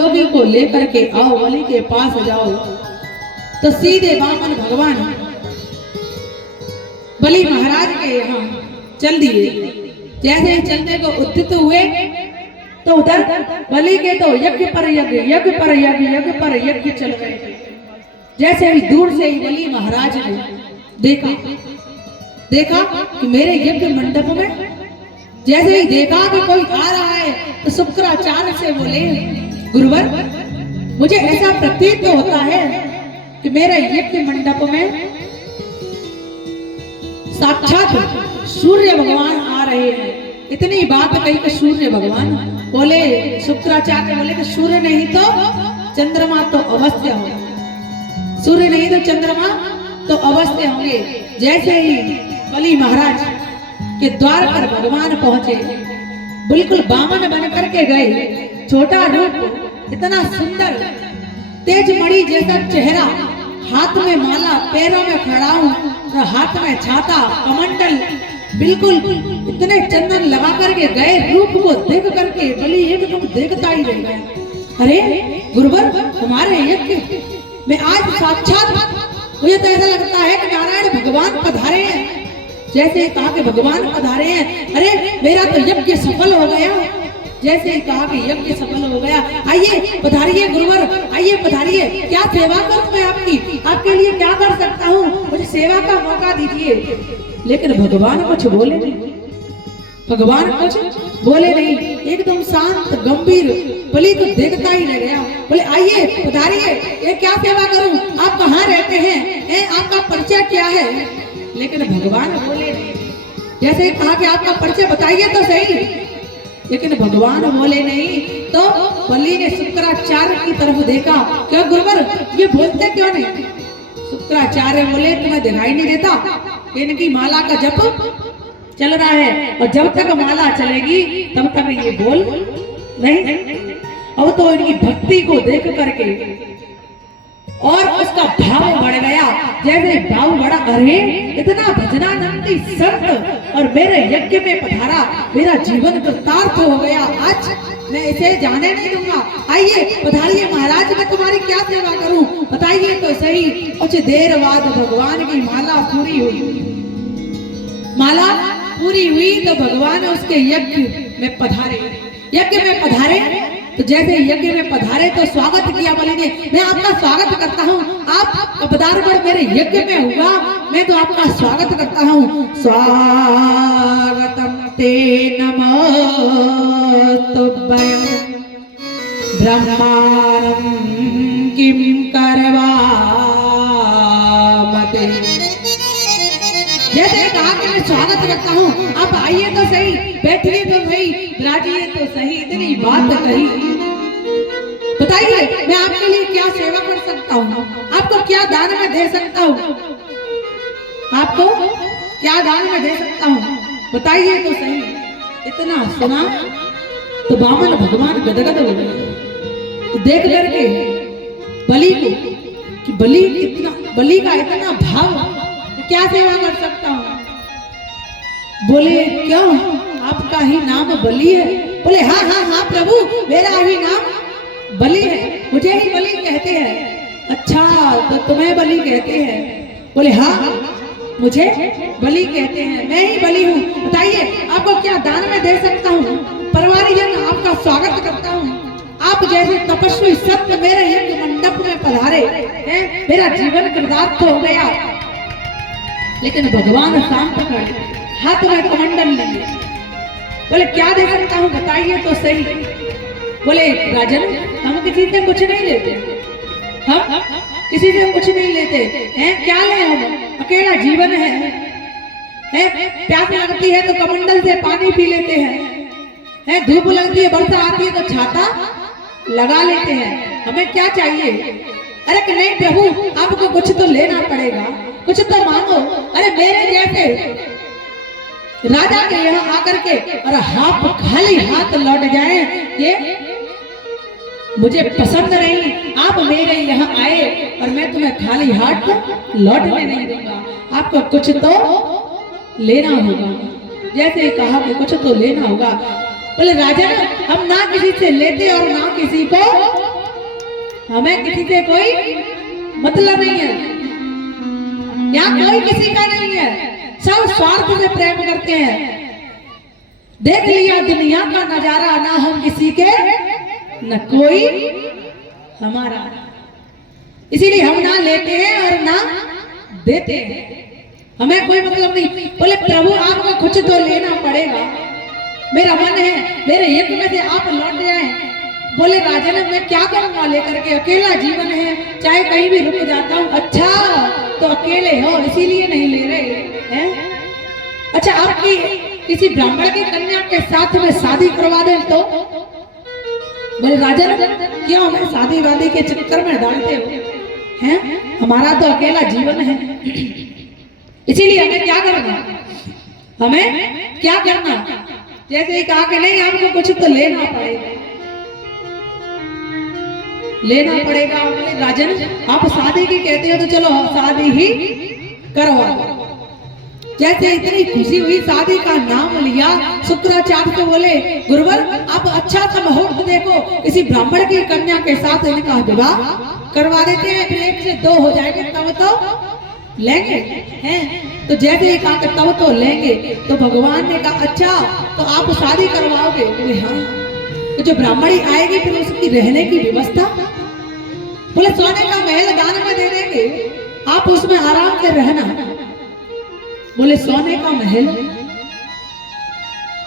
योगी को लेकर के आओ, बलि के पास जाओ। तो सीधे वामन भगवान बलि महाराज के यहाँ चल दिए। जैसे ही चलने को उद्यत हुए तो उधर बलि के तो यज्ञ पर यज्ञ, यज्ञ पर यज्ञ, यज्ञ पर यज्ञ चल रहे। जैसे ही दूर से ही बलि महाराज ने देखा कि मेरे यज्ञ मंडप में, जैसे ही देखा कि कोई आ रहा है तो शुक्राचार्य से बोले, गुरुवर मुझे ऐसा प्रतीत होता है कि मेरे यज्ञ मंडप में साक्षात सूर्य भगवान आ रहे हैं। इतनी बात कही कि सूर्य भगवान बोले, शुक्राचार्य बोले कि सूर्य नहीं तो चंद्रमा तो अवश्य होगा, सूर्य नहीं तो चंद्रमा तो अवश्य होंगे। जैसे ही बलि महाराज के द्वार पर भगवान पहुंचे, बिल्कुल बामन बन करके गए। छोटा रूप, इतना सुंदर, तेज मणि जैसा चेहरा, हाथ में माला, पैरों में खड़ाऊ, हाथ में छाता, कमंडल, बिल्कुल इतने चंदन लगा करके गए। रूप को देख करके बलि एकदम देखता ही रह गया। अरे गुरुवर, हमारे यज्ञ में आज साक्षात मुझे तो ऐसा लगता है कि नारायण भगवान पधारे हैं। जैसे ही कहा कि भगवान पधारे हैं, अरे मेरा तो यज्ञ सफल हो गया। जैसे ही कहा कि यज्ञ सफल हो गया, आइए पधारिए गुरुवर, आइए पधारिए, क्या सेवा करूं मैं आपकी, आपके लिए क्या कर सकता हूँ, मुझे सेवा का मौका दीजिए। लेकिन भगवान कुछ बोले नहीं, भगवान कुछ बोले नहीं, एकदम शांत गंभीर। बलि तो देखता ही रह गया। बोले आइए पधारिए, ये क्या सेवा करूं, आप कहाँ रहते हैं, आपका परिचय क्या है। लेकिन भगवान बोले नहीं। जैसे ही कहा कि आपका परिचय बताइए तो सही, लेकिन भगवान बोले नहीं। तो बलि ने शुक्राचार्य की तरफ देखा, क्यों गुरुवर ये बोलते क्यों नहीं। शुक्राचार्य बोले, तुम्हें दिखाई नहीं देता इनकी माला का जप चल रहा है, और जब तक माला चलेगी तब तक ये बोल नहीं। अब तो इनकी भक्ति को देख करके और उसका भाव बढ़ गया। जैसे भाव बढ़ा, अरे इतना भजनानंदी संत और मेरे यज्ञ में पधारा, मेरा जीवन कृतार्थ हो गया, आज मैं इसे जाने नहीं दूंगा। आइए पधारिए महाराज, मैं तुम्हारी क्या सेवा करूं, बताइए तो सही। कुछ देर बाद भगवान की माला पूरी हुई। माला पूरी हुई तो भगवान उसके यज्ञ में पधारे। यज्ञ में पधारे तो जैसे यज्ञ में पधारे तो स्वागत किया बलि ने, मैं आपका स्वागत करता हूँ, आप पदार्पण मेरे यज्ञ में हुआ, मैं तो आपका स्वागत करता हूँ। स्वागतम ते नमस्तुभ्यं ब्रह्माणं किं करवामते। जैसे कहा कि मैं स्वागत करता हूँ, आप आइए तो सही, बैठिए तो सही, विराजिए तो सही, इतनी बात कही। बताइए मैं आपके लिए क्या सेवा कर सकता हूँ, आपको क्या दान में दे सकता हूँ, आपको क्या दान में दे सकता हूँ, बताइए तो सही। इतना सुना तो वामन भगवान गदगद हो गए। तो देख करके बलि को कि बलि का इतना भाव, क्या सेवा कर सकता हूँ। बोले क्यों, आपका ही नाम बलि है। बोले हाँ हाँ हाँ प्रभु, मेरा ही नाम बलि है, मुझे ही बलि कहते हैं। अच्छा तो तुम्हें बलि कहते हैं। बोले हाँ मुझे बलि कहते हैं, मैं ही बलि हूँ। बताइए आपको क्या दान में दे सकता हूँ। परिवारजन आपका स्वागत करता हूँ। आप जैसे तपस्वी सत्य मेरे यज्ञ मंडप में पधारे हैं, मेरा जीवन कृतार्थ हो गया। लेकिन भगवान शांत खड़े, हाथ में कमंडल लिए। बोले क्या दे सकता हूँ, बताइए तो सही। बोले राजन, हम किसी से कुछ नहीं लेते, हम किसी से कुछ नहीं लेते हैं, क्या ले, हम अकेला जीवन है, प्यास लगती है तो कमंडल से पानी पी लेते हैं, धूप लगती है, वर्षा आती है तो छाता लगा लेते हैं, हमें क्या चाहिए। अरे कि नहीं प्रभु, आपको कुछ तो लेना पड़ेगा, कुछ तो मांगो। अरे मेरे जैसे राजा के यहाँ आकर के और हाथ खाली हाथ लौट जाए, ये मुझे पसंद नहीं। आप मेरे यहाँ आए और मैं तुम्हें खाली हाथ लौटने नहीं दूंगा, आपको कुछ तो लेना होगा। जैसे कहा कि कुछ तो लेना होगा। बोले राजा, हम ना किसी से लेते और ना किसी को हमें किसी से कोई मतलब नहीं है, यहाँ कोई किसी का नहीं है, सब स्वार्थ से प्रेम करते हैं। देख लिया दुनिया का नजारा, ना हम किसी के न कोई हमारा, इसीलिए हम ना लेते हैं और ना देते हैं, हमें कोई मतलब नहीं। बोले प्रभु आपको कुछ तो लेना पड़ेगा, मेरा मन है मेरे एक में से आप लौट जाएं। बोले राजन मैं क्या करूंगा लेकर के, अकेला जीवन है, चाहे कहीं भी रुक जाता हूँ। अच्छा तो अकेले हो इसीलिए नहीं ले रहे हैं? अच्छा आपकी किसी ब्राह्मण की कन्या के साथ में शादी करवा दें तो? बोले राजन क्यों हमें शादी वादी के चक्कर में डालते हो हैं? हमारा तो अकेला जीवन है, इसीलिए हमें क्या करना, हमें क्या करना। जैसे ही कहा कि नहीं आपको कुछ तो लेना पड़ेगा, लेना पड़ेगा। बोले राजन आप शादी की कहते हो तो चलो हम शादी ही करवा दो। जैसे इतनी खुशी हुई, शादी का नाम लिया, शुक्राचार्य को बोले गुरुवर आप अच्छा सा मुहूर्त देखो, किसी ब्राह्मण की कन्या के साथ इनका विवाह करवा देते हैं, फिर 1 से 2 हो जाएंगे तब तो लेंगे हैं। तो जैसे ही कहा तब तो लेंगे, तो भगवान ने कहा अच्छा तो आप शादी करवाओगे? बोले हाँ। तो जो ब्राह्मणी आएगी फिर उसकी रहने की व्यवस्था? बोले सोने का महल दान में दे देंगे, आप उसमें आराम से रहना। बोले सोने का महल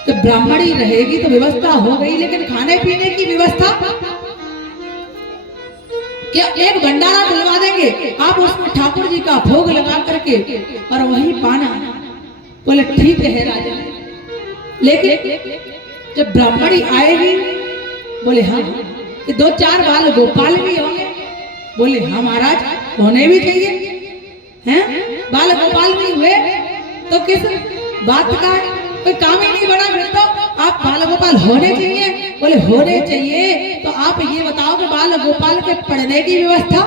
तो ब्राह्मणी रहेगी तो व्यवस्था हो गई, लेकिन खाने पीने की व्यवस्था क्या? एक भंडारा बुलवा देंगे, आप उसमें ठाकुर जी का भोग लगा करके और वहीं पाना। बोले ठीक है राजा, लेकिन जब ब्राह्मणी आएगी, बोले हाँ कि 2-4 बाल गोपाल भी होंगे? बोले हाँ महाराज होने भी चाहिए हैं, बाल गोपाल नहीं हुए तो किस बात का कोई काम ही नहीं बना, फिर तो आप बाल गोपाल होने चाहिए। बोले होने चाहिए, तो आप ये बताओ कि बाल गोपाल के पढ़ने की व्यवस्था?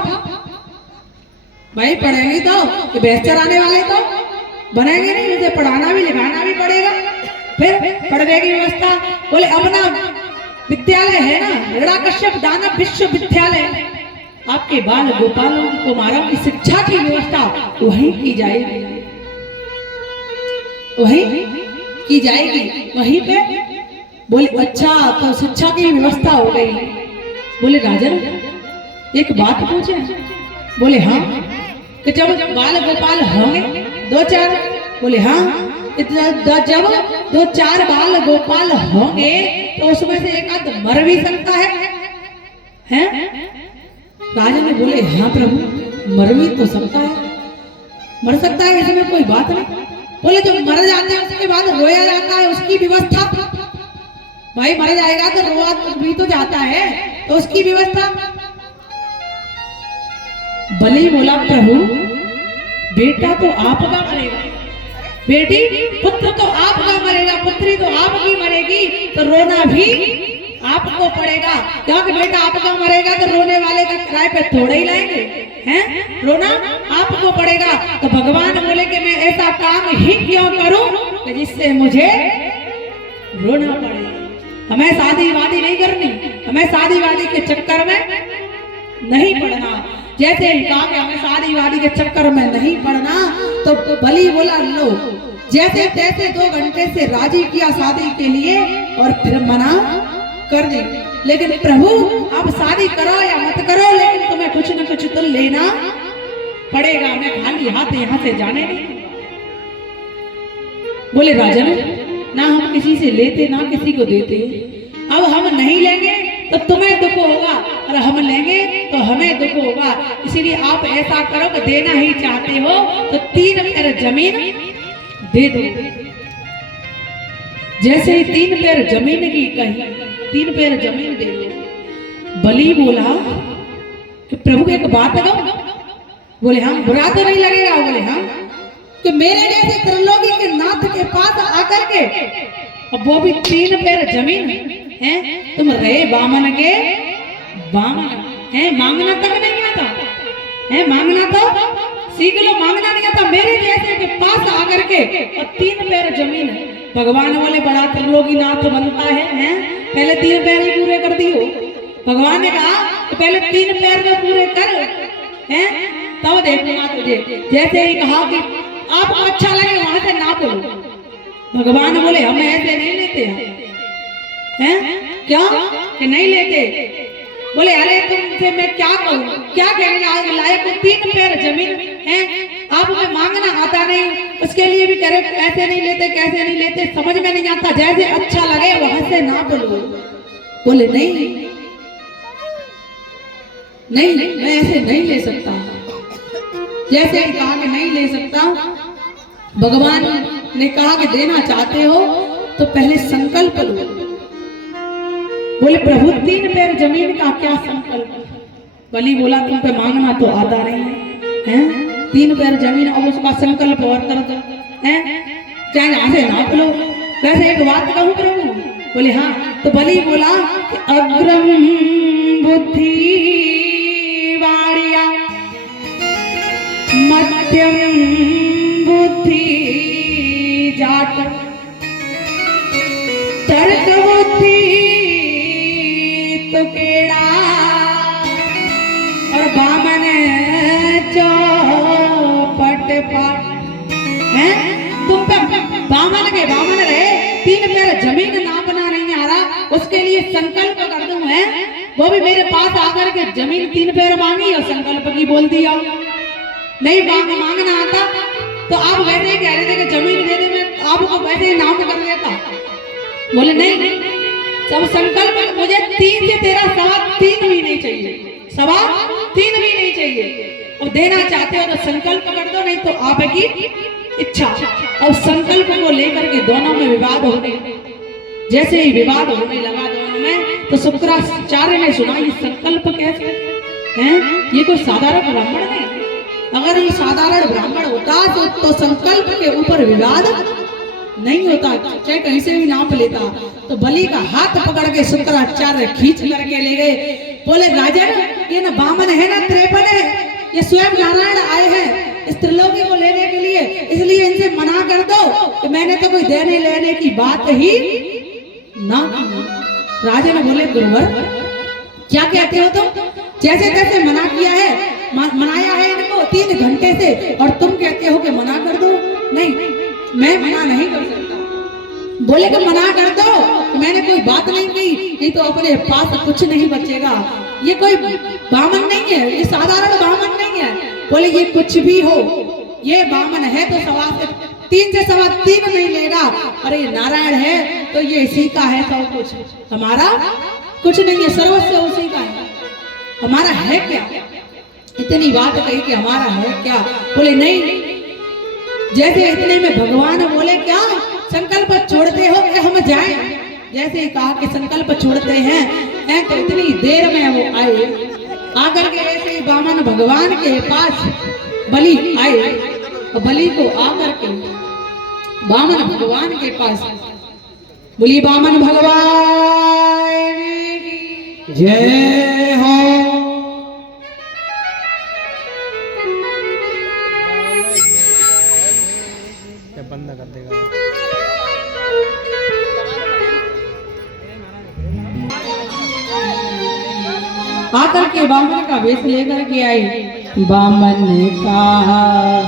भाई पढ़ेंगे तो कि भैंस चराने वाले तो बनेंगे नहीं, उसे पढ़ाना भी लिखाना भी पड़ेगा, फिर पढ़ने की व्यवस्था। बोले अपना विद्यालय है ना, हिरण्यकश्यप दानव विश्वविद्यालय, आपके बाल गोपालों कुमारों की शिक्षा की व्यवस्था वहीं की जाएगी, वहीं की जाएगी, वहीं पे। बोले अच्छा तो शिक्षा की व्यवस्था हो गई। बोले राजन एक बात पूछे? बोले हाँ कि जब बाल गोपाल होंगे 2-4? बोले हाँ जब 2-4 बाल गोपाल होंगे तो उसमें से एक आध मर भी सकता है हैं? राजा ने बोले हाँ प्रभु मर भी तो सकता है, मर सकता है, इसमें कोई बात नहीं। बोले जो मर जाते हैं उसके बाद रोया जाता है, उसकी व्यवस्था? भाई मर जाएगा तो रोया भी तो जाता है, तो उसकी व्यवस्था? बलि बोला प्रभु बेटा तो आपका मरेगा, बेटी पुत्र तो आपका मरेगा, पुत्री तो आपकी मरेगी, तो रोना भी आपको पड़ेगा, क्योंकि बेटा आपका मरेगा तो रोने वाले का किराए पे थोड़े ही लाएंगे हैं, रोना आपको पड़ेगा। तो भगवान बोले कि मैं ऐसा काम ही क्यों करूं कि जिससे मुझे रोना पड़े। हमें शादी वादी नहीं करनी, हमें शादी वादी के चक्कर में नहीं पड़ना। जैसे ही कहा कि हमें शादी वादी के चक्कर में नहीं पड़ना, तो बलि बोला लो जैसे तैसे 2 घंटे से राजी किया शादी के लिए और फिर मना कर दी। लेकिन प्रभु आप शादी करो या मत करो, लेकिन तुम्हें कुछ न कुछ तो लेना पड़ेगा, मैं खाली हाथ यहाँ से जाने नहीं। बोले राजन ना हम किसी से लेते ना किसी को देते, अब हम नहीं लेंगे तो तुम्हें दुख होगा और हम लेंगे तो हमें दुख होगा, इसीलिए आप ऐसा करो कि देना ही चाहते हो तो 3 पैर जमीन दे दो। जैसे ही 3 पैर जमीन की कही, 3 पैर जमीन दे दो। बलि बोला कि प्रभु एक बात बताओ? बोले हाँ बुरा तो नहीं लगेगा? बोले हाँ कि मेरे जैसे त्रिलोकी के नाथ के पास आकर के अब वो भी 3 पैर जमीन है, तुम रहे बामन के बामन है, मांगना तक नहीं आता है, मांगना तो सीख लो, मांगना नहीं आता। मेरे जैसे के पास आकर के और 3 पैर जमीन है, भगवान बोले बड़ा त्रिलोकी नाथ बनता है, पहले 3 पैर ही पूरे कर दियो। भगवान ने कहा तो पहले 3 पैर में पूरे कर, हैं तब देखूंगा तुझे। जैसे ही कहा कि आपको अच्छा लगे वहां से नाप लो। भगवान बोले हम ऐसे नहीं लेते हैं, क्या कि नहीं लेते? बोले अरे तुमसे मैं क्या कहूँ, क्या कहने लायक 3 पैर जमीन है, आप में मांगना आता नहीं, उसके लिए भी कह रहे ऐसे नहीं लेते, कैसे नहीं लेते, समझ में नहीं आता, जैसे अच्छा लगे वहां से नाप लो। बोले नहीं नहीं मैं ऐसे नहीं ले सकता। जैसे ही कहा कि नहीं ले सकता, भगवान ने कहा कि देना चाहते हो तो पहले संकल्प लो। बोले प्रभु 3 पैर जमीन का क्या संकल्प? बलि बोला तुम पे मांगना तो आता नहीं है, 3 पैर जमीन और उसका संकल्प और कर दो, हैं चाहे यहाँ से नाप लो। वैसे एक बात कहूँ प्रभु? बोले हाँ। तो बलि बोला कि अग्रम बुद्धि वाड़िया मध्यम बुद्धि जाट तर्क बुद्धि तो केड़ा और बामन चौपट पाट है। तुम पे बामन रहे, 3 पैर जमीन नापना नहीं आ रहा, उसके लिए संकल्प कर दूं है। वो भी मेरे पास आकर के जमीन 3 पैर मांगी और संकल्प की बोल दिया। नहीं मांगना आता तो आप वैसे ही कह रहे थे कि जमीन दे दे, मैं आपको वैसे ही नाम कर देता। बोले नहीं, सब संकल्प मुझे 3 से तेरा 3.25 भी नहीं चाहिए, 3.25 भी नहीं चाहिए। और देना चाहते हो तो संकल्प कर दो, नहीं तो आपकी इच्छा। और संकल्प को लेकर के दोनों में विवाद हो गए। जैसे ही विवाद होने लगा दोनों में, तो शुक्राचार्य ने सुना ये संकल्प कैसे हैं, ये कोई साधारण ब्राह्मण नहीं। अगर ये साधारण ब्राह्मण होता तो संकल्प के ऊपर विवाद नहीं होता, चाहे कहीं से भी नाप लेता। तो बलि का हाथ पकड़ के शुक्राचार्य खींच करके ले गए। बोले राजन, ये ना बामन है ना 53 है, ये स्वयं नारायण आए हैं इस त्रिलोकी को लेने के लिए, इसलिए इनसे मना कर दो कि मैंने तो कोई देने लेने की बात ही ना की। राजन बोले गुरुवर क्या कहते हो तुम? जैसे तैसे मना किया है, मनाया है इनको 3 घंटे से, और तुम कहते हो कि मना कर दो। नहीं, मैं मना नहीं कर सकता। बोले कि मना कर दो, मैंने कोई बात नहीं की, ये तो अपने पास कुछ नहीं बचेगा। ये कोई बामन नहीं है, ये साधारण बामन नहीं है। बोले ये कुछ भी हो, ये बामन है तो 3 से 3.25 नहीं लेगा। अरे नारायण है तो ये इसी का है सब कुछ, हमारा कुछ नहीं है, सर्वस्व उसी का है, हमारा है क्या? इतनी बात कही कि हमारा है क्या? बोले नहीं। जैसे इतने में भगवान बोले क्या संकल्प छोड़ते हो कि हम जाएं? जैसे ही कहा कि संकल्प छोड़ते हैं, तो इतनी देर में वो आए। आकर के ऐसे ही बामन भगवान के पास बलि आए, और बलि को आकर के बामन भगवान के पास बोली बामन भगवान जय हो। बंद कर देगा। आकर के बामन का वेश लेकर के आए। बामन का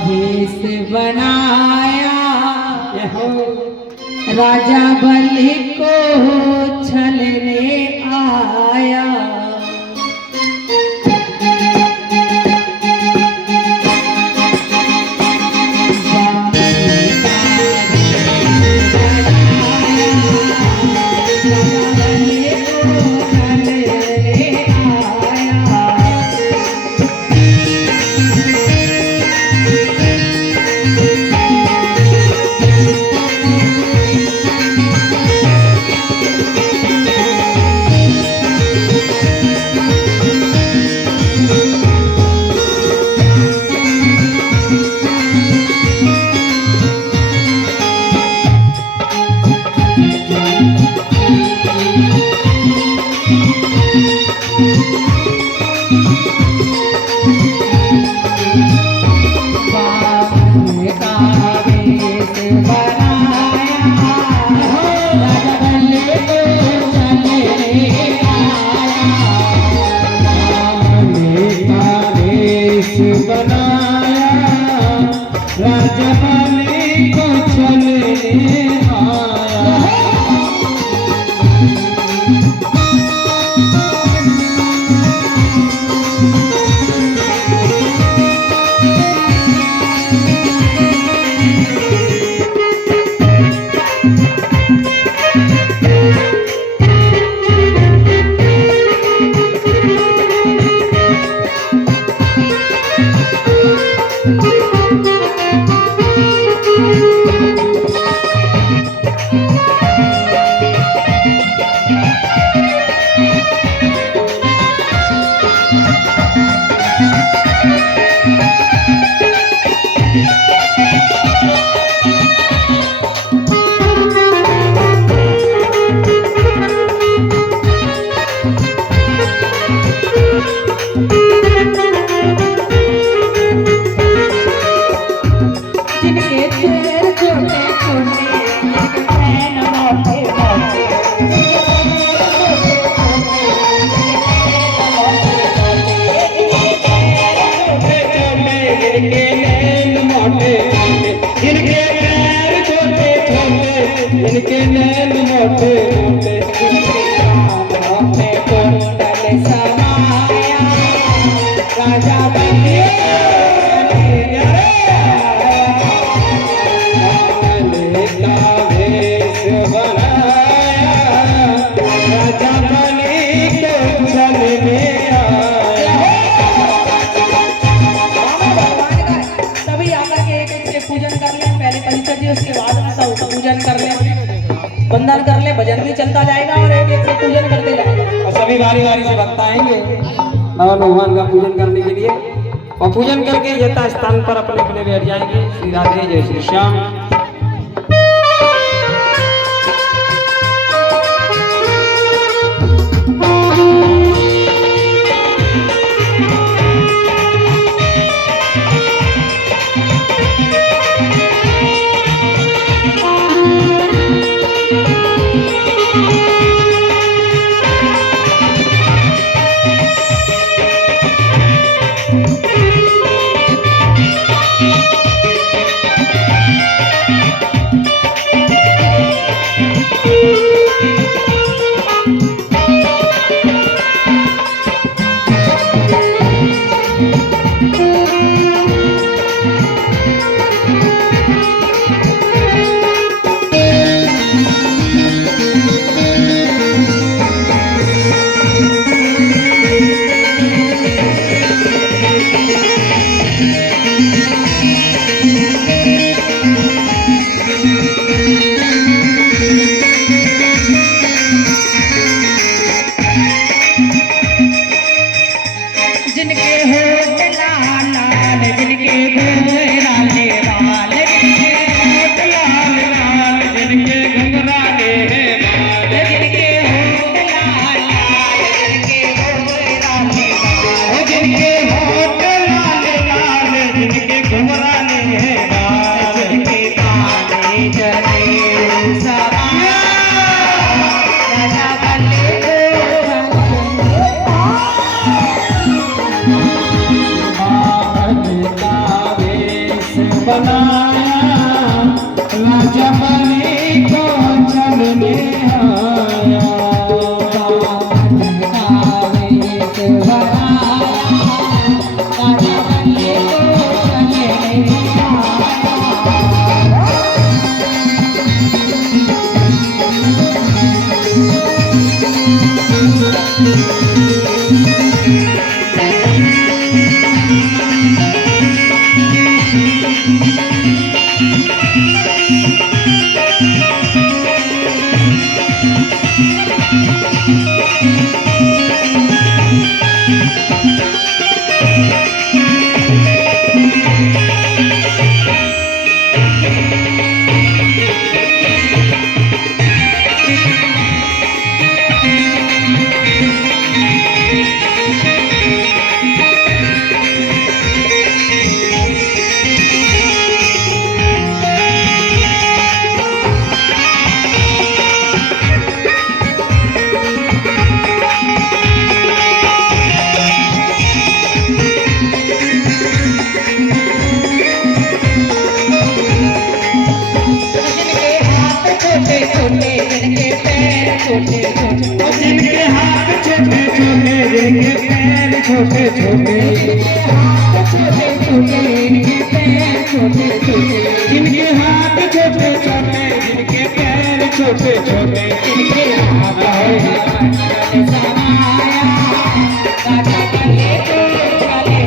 वेश बनाया राजा बलि को छलने आया। बनाया राजा बलि को चलने आया। इनके नैन मोटे मोटे में कुंडल समाया राजा बलि का वेश बनाया राजा बलि को चलने आया। सभी आकर के एक एक से पूजन कर ले, पहले परिचय जी उसके बाद में सब पूजन कर ले, वंदन कर ले, भजन भी चलता जाएगा और एक एक से पूजन करते जाएगा। और सभी बारी बारी से भक्त आएंगे भगवान भगवान का पूजन करने के लिए और पूजन करके यथा स्थान पर अपने अपने बैठ जाएंगे। श्री राधे जय श्री श्याम। बनाया राजा बलि को चलने आया। छोटे छोटे, इनके हाथ छोटे छोटे, इनके पैर छोटे छोटे, इनके हाथ छोटे छोटे, इनके पैर छोटे छोटे, इनके हाथ समाया राजा गले को गले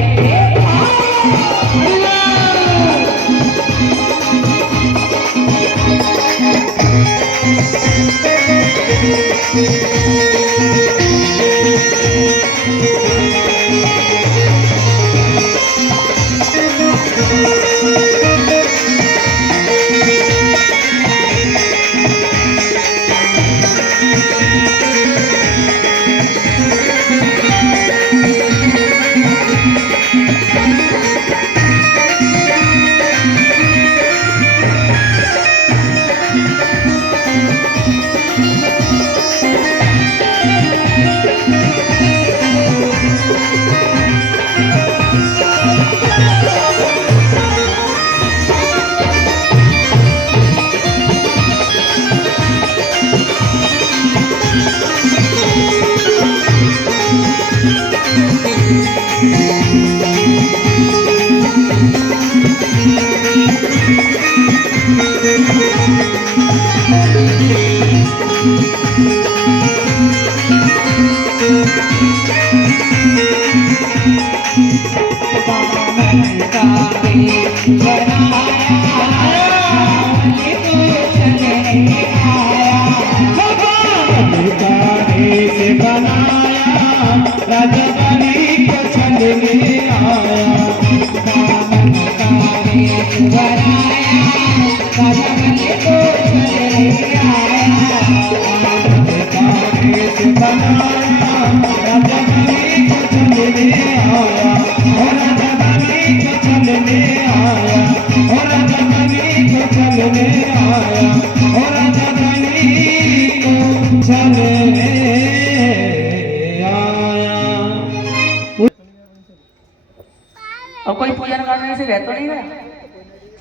अब कोई पूजन करने से रहता नहीं है,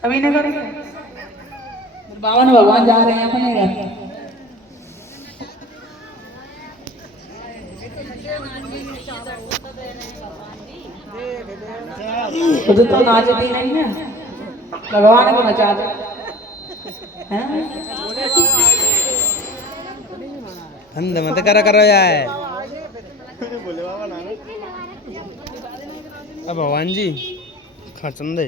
सभी ने करेंगे। बावन भगवान जा रहे हैं अपने घर। खुद तो नाचती नहीं है, भगवान को नचा दो। अंध मत करा करो यार। अब भगवान जी खाचंदे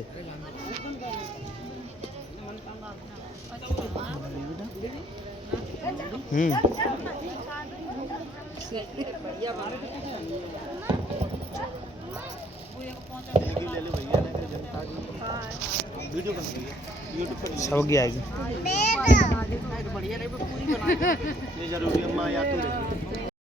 सब गया